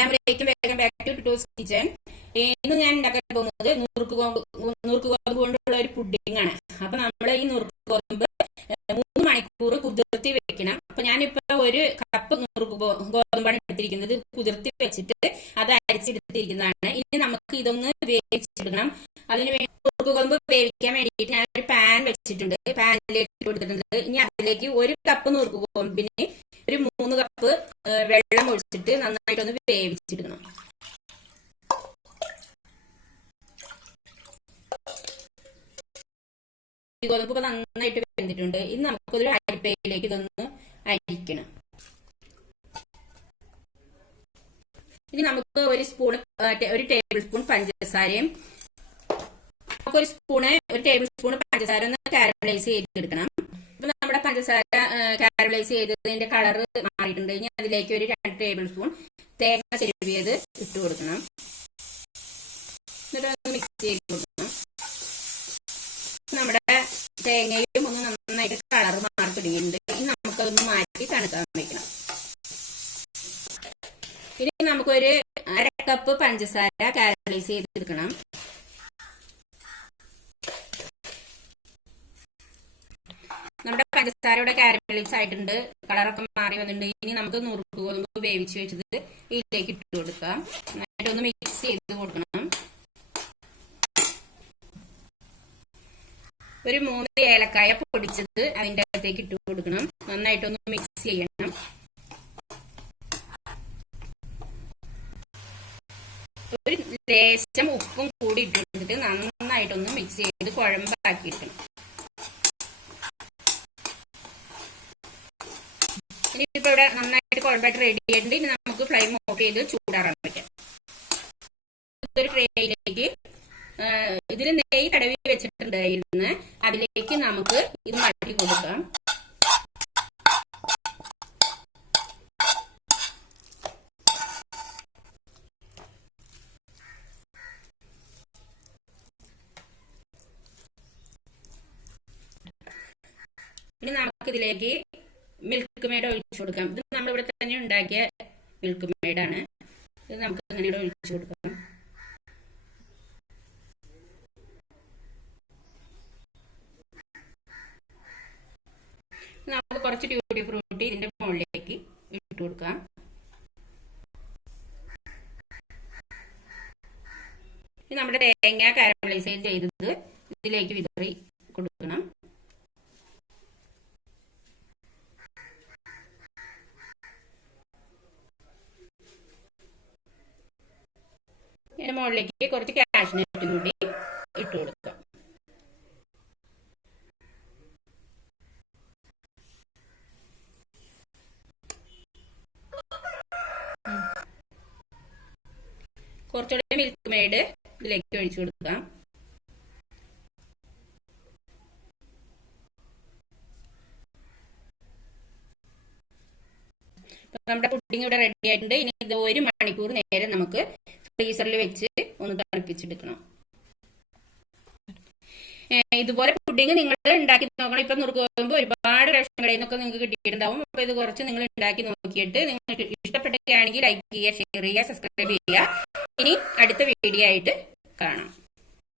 എല്ലാവരേക്കും വേഗം back to two's kitchen ഇന്ന് ഞാൻ ഉണ്ടാക്കാൻ പോകുന്നത് നുറുക്ക് ഗോതമ്പ് കൊണ്ടുള്ള ഒരു പുഡിംഗ് ആണ്. അപ്പൊ നമ്മൾ ഈ നുറുക്ക് ഗോതമ്പ് മൂന്ന് മണിക്കൂർ കുതിർത്തി വെക്കണം. അപ്പൊ ഞാനിപ്പോ ഒരു കപ്പ് നുറുക്ക് ഗോതമ്പാണ് എടുത്തിരിക്കുന്നത്. കുതിർത്തി വെച്ചിട്ട് അത് അരിച്ചെടുത്തിരിക്കുന്നതാണ്. ഇനി നമുക്ക് ഇതൊന്ന് വേവിച്ചെടുക്കണം. അതിന് വേണ്ടി നുറുക്ക് ഗോതമ്പ് വേവിക്കാൻ വേണ്ടിയിട്ട് ഞാൻ ഒരു പാൻ വെച്ചിട്ടുണ്ട് പാനിലേക്ക് കൊടുത്തിട്ടുണ്ട്. ഇനി അതിലേക്ക് ഒരു കപ്പ് നുറുക്ക് ഗോതമ്പിന് ഒരു മൂന്ന് കപ്പ് വെള്ളം ഒഴിച്ചിട്ട് നന്നായിട്ടൊന്ന് വേവിച്ചെടുക്കണം. ഈ ഗോതമ്പ് നന്നായിട്ട് വെന്തിട്ടുണ്ട്. ഇനി നമുക്കൊരു അരിപ്പയിലേക്ക് ഇതൊന്ന് അരിക്കണം. ഇനി നമുക്ക് ഒരു സ്പൂൺ ഒരു ടേബിൾ സ്പൂൺ പഞ്ചസാരയും നമുക്ക് ഒരു സ്പൂണ് ഒരു ടേബിൾ സ്പൂൺ പഞ്ചസാര ഒന്ന് കാരമലൈസ് ചെയ്തെടുക്കണം. പഞ്ചസാര കാരമലൈസ് ചെയ്തതിന്റെ കളർ മാറിയിട്ടുണ്ട്. ഇനി അതിലേക്ക് ഒരു രണ്ട് ടേബിൾ സ്പൂൺ തേങ്ങ ചെരുവിയത് ഇട്ട് കൊടുക്കണം. എന്നിട്ട് ഒന്ന് മിക്സ് ചെയ്ത് കൊടുക്കണം. നമ്മുടെ തേങ്ങയും ഒന്ന് നന്നായിട്ട് കളർ മാറി തുടങ്ങിയിട്ടുണ്ട്. ഇനി നമുക്കതൊന്ന് മാറ്റി തണുക്കാൻ വെക്കണം. ഇനി നമുക്കൊരു അര കപ്പ് പഞ്ചസാര കാരമലൈസ് ചെയ്തെടുക്കണം നമ്മുടെ പഞ്ചസാരയുടെ കാരമലൈസ് ആയിട്ടുണ്ട്. കളറൊക്കെ മാറി വന്നിട്ടുണ്ട്. ഇനി നമുക്ക് നുറുക്ക് ഗോതമ്പ് വേവിച്ച് വെച്ചത് ഇതിലേക്ക് ഇട്ട് കൊടുക്കാം. നന്നായിട്ടൊന്ന് മിക്സ് ചെയ്ത് കൊടുക്കണം. ഒരു മൂന്ന് ഏലക്കായ പൊടിച്ചത് അതിന്റെ അകത്തേക്ക് ഇട്ട് കൊടുക്കണം. നന്നായിട്ടൊന്ന് മിക്സ് ചെയ്യണം. ഒരു ലേശം ഉപ്പും കൂടി ഇട്ട് കൊടുത്തിട്ട് നന്നായിട്ടൊന്ന് മിക്സ് ചെയ്ത് കുഴമ്പാക്കി എടുക്കണം ഇനിയിപ്പോ ഇവിടെ നന്നായിട്ട് കുഴമ്പായിട്ട് റെഡി ആയിട്ടുണ്ട്. ഇനി നമുക്ക് ഫ്ലെയിം ഓഫ് ചെയ്ത് ചൂടാറാൻ പറ്റും. ട്രേയിലേക്ക് ഇതിൽ നെയ്യ് തടവി വെച്ചിട്ടുണ്ടായിരുന്നു അതിലേക്ക് നമുക്ക് ഇത് മടക്കി കൊടുക്കാം. ഇനി നമുക്ക് ഇതിലേക്ക് മിൽക്ക് മേഡ് ഒഴിച്ചു കൊടുക്കാം. ഇത് നമ്മൾ ഇവിടെ തന്നെ ഉണ്ടാക്കിയ മിൽക്ക് മേഡാണ് ഇത് നമുക്ക് അങ്ങനെ ഒഴിച്ചു കൊടുക്കാം. നമുക്ക് കുറച്ച് ട്യൂട്ടി ഫ്രൂട്ടി ഇതിന്റെ മുകളിലേക്ക് ഇട്ടു കൊടുക്കാം. നമ്മുടെ തേങ്ങ കാരമലൈസ് ചെയ്തത് ഇതിലേക്ക് വിതറി കൊടുക്കണം ഇതിന്റെ മുകളിലേക്ക് കുറച്ച് കാഷ്നട്ട് കൂടി ഇട്ട് കൊടുക്കാം കുറച്ചുകൂടി മിൽക്ക് മെയ്ഡ് ഇതിലേക്ക് ഒഴിച്ചു കൊടുക്കാം നമ്മുടെ പുഡിംഗ് ഇവിടെ റെഡി ആയിട്ടുണ്ട്. ഇനി ഇത് ഒരു മണിക്കൂർ നേരം നമുക്ക് ഫ്രീസറിൽ വെച്ച് ഒന്ന് തണുപ്പിച്ചെടുക്കണം ഇതുപോലെ പുഡിങ് നിങ്ങൾ ഉണ്ടാക്കി നോക്കണം. ഇപ്പൊ നുറുക്ക് പോകുമ്പോൾ ഒരുപാട് റേഷൻ കടയിൽ നിന്നൊക്കെ നിങ്ങൾക്ക് കിട്ടിയിട്ടുണ്ടാവും. അപ്പൊ ഇത് കുറച്ച് നിങ്ങൾ ഉണ്ടാക്കി നോക്കിയിട്ട് നിങ്ങൾക്ക് ഇഷ്ടപ്പെട്ടൊക്കെയാണെങ്കിൽ ലൈക്ക് ചെയ്യുക ഷെയർ ചെയ്യുക സബ്സ്ക്രൈബ് ചെയ്യുക. ഇനി അടുത്ത വീഡിയോ ആയിട്ട് കാണാം.